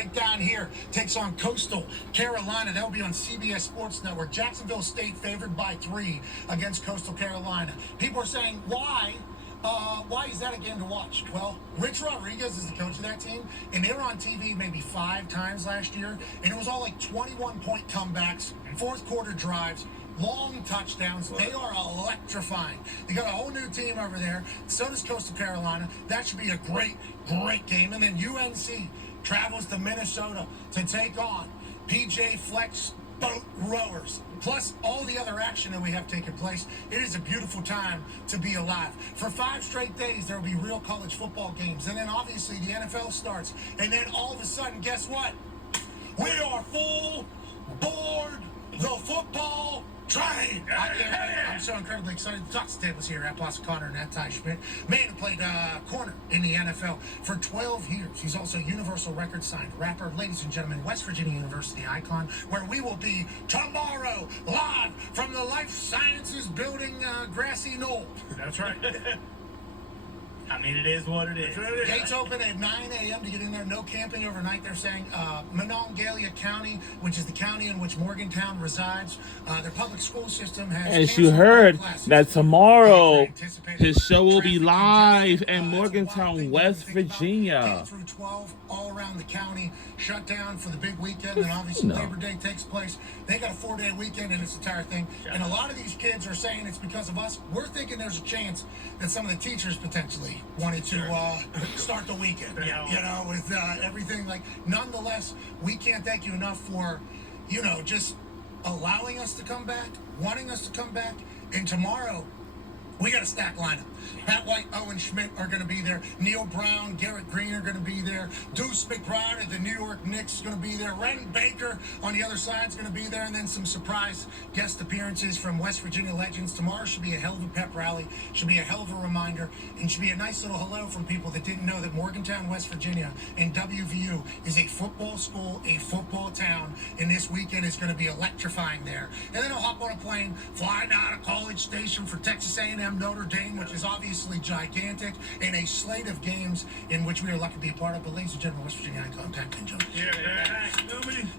Down here takes on Coastal Carolina. That will be on CBS Sports Network. Jacksonville State favored by 3 against Coastal Carolina. People are saying, why is that a game to watch? Well, Rich Rodriguez is the coach of that team, and they were on TV maybe 5 times last year, and it was all like 21-point comebacks, fourth quarter drives, long touchdowns. They are electrifying. They got a whole new team over there. So does Coastal Carolina. That should be a great game. And then UNC travels to Minnesota to take on PJ Flex boat rowers, plus all the other action that we have taking place. It is a beautiful time to be alive. For 5 straight days, there will be real college football games. And then obviously the NFL starts. And then all of a sudden, guess what? We are full board the football train. I'm so incredibly excited. The Talks tables here at Boston Connor and at Ty Schmidt. Man who played corner in the NFL for 12 years. He's also Universal Record signed rapper. Ladies and gentlemen, West Virginia University icon, where we will be tomorrow live from the Life Sciences Building, Grassy Knoll. That's right. I mean, it is what it is. Gates open at 9 a.m. to get in there. No camping overnight, they're saying. Monongalia County, which is the county in which Morgantown resides, their public school system has... As you heard, that tomorrow his show will be live in Morgantown, West Virginia. K through 12, all around the county, shut down for the big weekend, and obviously Labor Day takes place. They got a 4-day weekend in this entire thing, and a lot of these kids are saying it's because of us. We're thinking there's a chance that some of the teachers potentially wanted to start the weekend, with everything. Like, nonetheless, we can't thank you enough for, just allowing us to come back, wanting us to come back, and tomorrow, we got a stacked lineup. Pat White, Owen Schmidt are going to be there. Neil Brown, Garrett Green are going to be there. Deuce McBride of the New York Knicks is going to be there. Ren Baker on the other side is going to be there. And then some surprise guest appearances from West Virginia legends. Tomorrow should be a hell of a pep rally. Should be a hell of a reminder. And should be a nice little hello from people that didn't know that Morgantown, West Virginia and WVU is a football school, a football town. And this weekend is going to be electrifying there. And then I'll hop on a plane, fly down to College Station for Texas A&M Notre Dame, which is obviously gigantic, and a slate of games in which we are lucky to be a part of. But ladies and gentlemen, West Virginia icon Pac-Man Jones.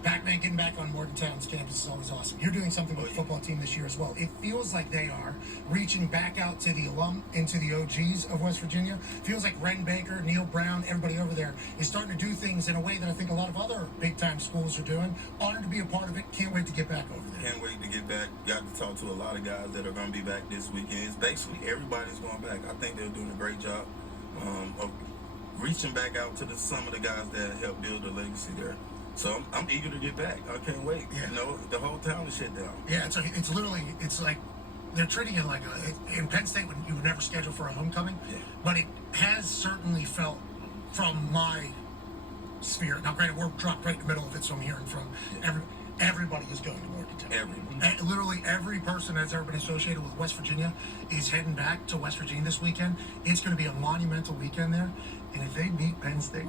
Pac-Man getting back on Morgantown's campus is always awesome. You're doing something with the football team this year as well. It feels like they are reaching back out to the alum and to the OGs of West Virginia. Feels like Ren Baker, Neil Brown, everybody over there is starting to do things in a way that I think a lot of other big-time schools are doing. Honored to be a part of it. Can't wait to get back over there. Can't wait to get back. Got to talk to a lot of guys that are going to be back this weekend. It's basically everybody's going back. I think they're doing a great job of reaching back out to some of the guys that helped build the legacy there. So I'm eager to get back. I can't wait. Yeah. The whole town is shut down. Yeah, it's literally, it's like they're treating it like in Penn State when you would never schedule for a homecoming. Yeah. But it has certainly felt from my sphere. Now, granted, we're dropped right in the middle of it, so I'm hearing from everybody is going to Morgantown. Everybody. Literally every person that's ever been associated with West Virginia is heading back to West Virginia this weekend. It's going to be a monumental weekend there. And if they beat Penn State,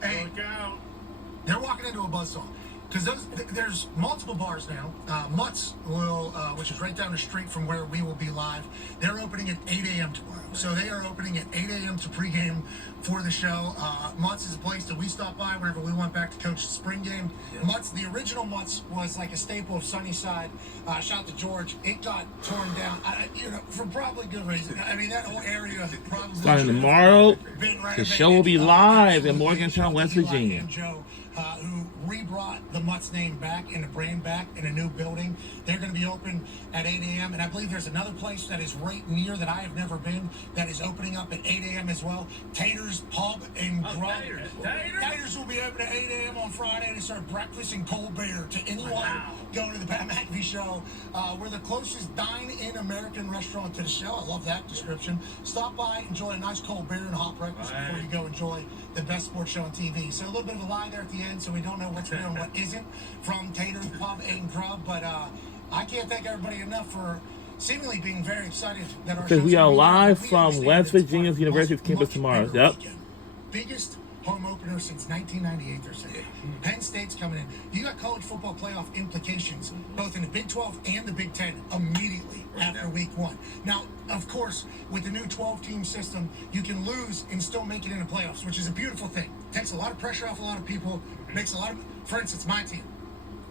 they're walking into a buzzsaw. Because there's multiple bars now. Mutts will, which is right down the street from where we will be live. They're opening at 8 a.m. tomorrow. So they are opening at 8 a.m. to pregame for the show. Mutts is a place that we stop by whenever we went back to coach the spring game. Yeah. Mutts, the original Mutts was like a staple of Sunnyside. Shout out to George. It got torn down, for probably good reason. I mean, that whole area probably... Starting tomorrow, the show will be live in Morgantown, West Virginia. Joe, who rebrought the Mutts name back and the brand back in a new building. They're going to be open at 8 a.m. And I believe there's another place that is right near that I have never been that is opening up at 8 a.m. as well. Tater's Pub and Grub. Taters will be open at 8 a.m. on Friday to serve breakfast and cold beer to anyone going to the Pat McAfee show. We're the closest dine-in American restaurant to the show. I love that description. Stop by, enjoy a nice cold beer and a hot breakfast before you go enjoy the best sports show on TV. So a little bit of a lie there at the end, so we don't know what's real and what isn't from Tater's Pub and Grub. But I can't thank everybody enough for seemingly being very excited that our because we are live from West Virginia's University's campus tomorrow. Yep. Biggest home opener since 1998, they're saying. Penn State's coming in. You got college football playoff implications, both in the Big 12 and the Big 10, immediately after week 1. Now, of course, with the new 12-team system, you can lose and still make it into playoffs, which is a beautiful thing. Takes a lot of pressure off a lot of people, makes a lot of, for instance, my team.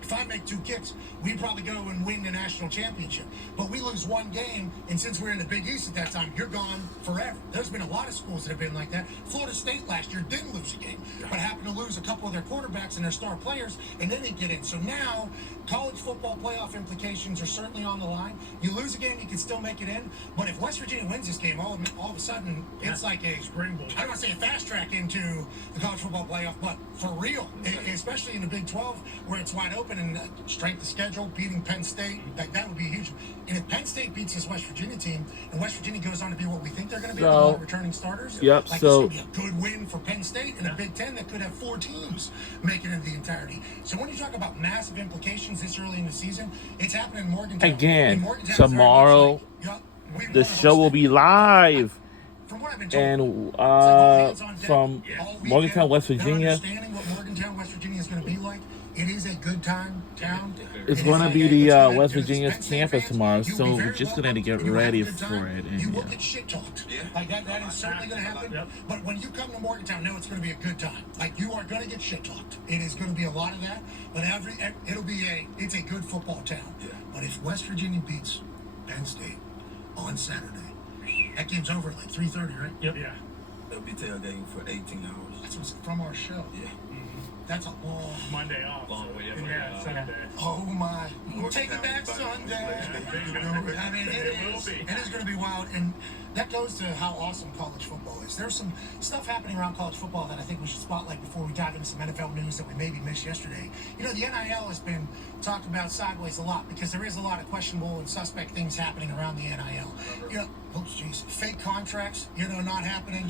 If I make 2 kicks, we probably go and win the national championship. But we lose 1 game, and since we're in the Big East at that time, you're gone forever. There's been a lot of schools that have been like that. Florida State last year didn't lose a game, but happened to lose a couple of their quarterbacks and their star players, and then they get in. So now, college football playoff implications are certainly on the line. You lose a game, you can still make it in. But if West Virginia wins this game, all of a sudden, it's like a springboard. I don't want to say a fast track into the college football playoff, but for real, especially in the Big 12, where it's wide open and strength of schedule, beating Penn State, that would be huge. And if Penn State beats this West Virginia team, and West Virginia goes on to be what we think they're going to be, with a lot of returning starters, yep, like so this would be a good win for Penn State in a Big 10 that could have 4 teams making it the entirety. So when you talk about massive implications this early in the season, it's happening in Morgantown. again, And Morgantown's very much tomorrow, like, we the wanna show host will it. be live. From what I've been told, And it's like all hands on deck from all weekend. Morgantown, West They're Virginia, understanding what Morgantown, West Virginia is going to be like. It is a good town. it's It going to is be like the it's gonna- West if it's Virginia's Penn State campus fans, tomorrow, you'll be so very we're just going to welcome. get You have a ready good for time. it. You And will yeah. get shit talked. Yeah. Like that is certainly going to happen. Yep. But when you come to Morgantown, know it's going to be a good time. Like you are going to get shit talked. It is going to be a lot of that. But it's a good football town. Yeah. But if West Virginia beats Penn State on Saturday, that game's over at like 3:30, right? Yep. Yeah. They'll be tailgating for 18 hours. That's what's from our show. Yeah. That's a long. Monday off. Long so, weekend, yeah, yeah. Sunday. Oh my! More Take it time back by Sunday. Wednesday. I mean, It will be. it is going to be wild, and that goes to how awesome college football is. There's some stuff happening around college football that I think we should spotlight before we dive into some NFL news that we maybe missed yesterday. You know, the NIL has been talked about sideways a lot because there is a lot of questionable and suspect things happening around the NIL. You know, oops, jeez, fake contracts, not happening.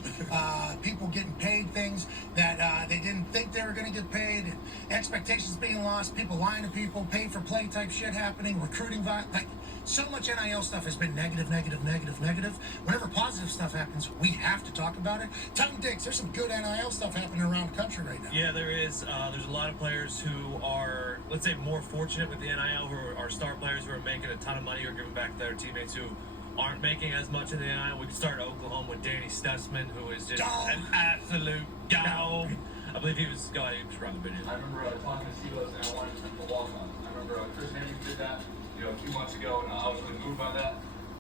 People getting paid things that they didn't think they were going to get paid, and expectations being lost, people lying to people, pay for play type shit happening, recruiting like so much NIL stuff has been negative. Whenever positive stuff happens, we have to talk about it. Tom Dix, there's some good NIL stuff happening around the country right now. Yeah, there is. There's a lot of players who are, let's say, more fortunate with the NIL, who are star players who are making a ton of money or giving back to their teammates who aren't making as much in the NIL. We can start at Oklahoma with Danny Stutzman, who is just Dog. an absolute dog. I believe he was going to run the video. I remember talking to Silas and I wanted him to walk on. I remember Chris Hemmings did that, a few months ago, and I was really moved by that.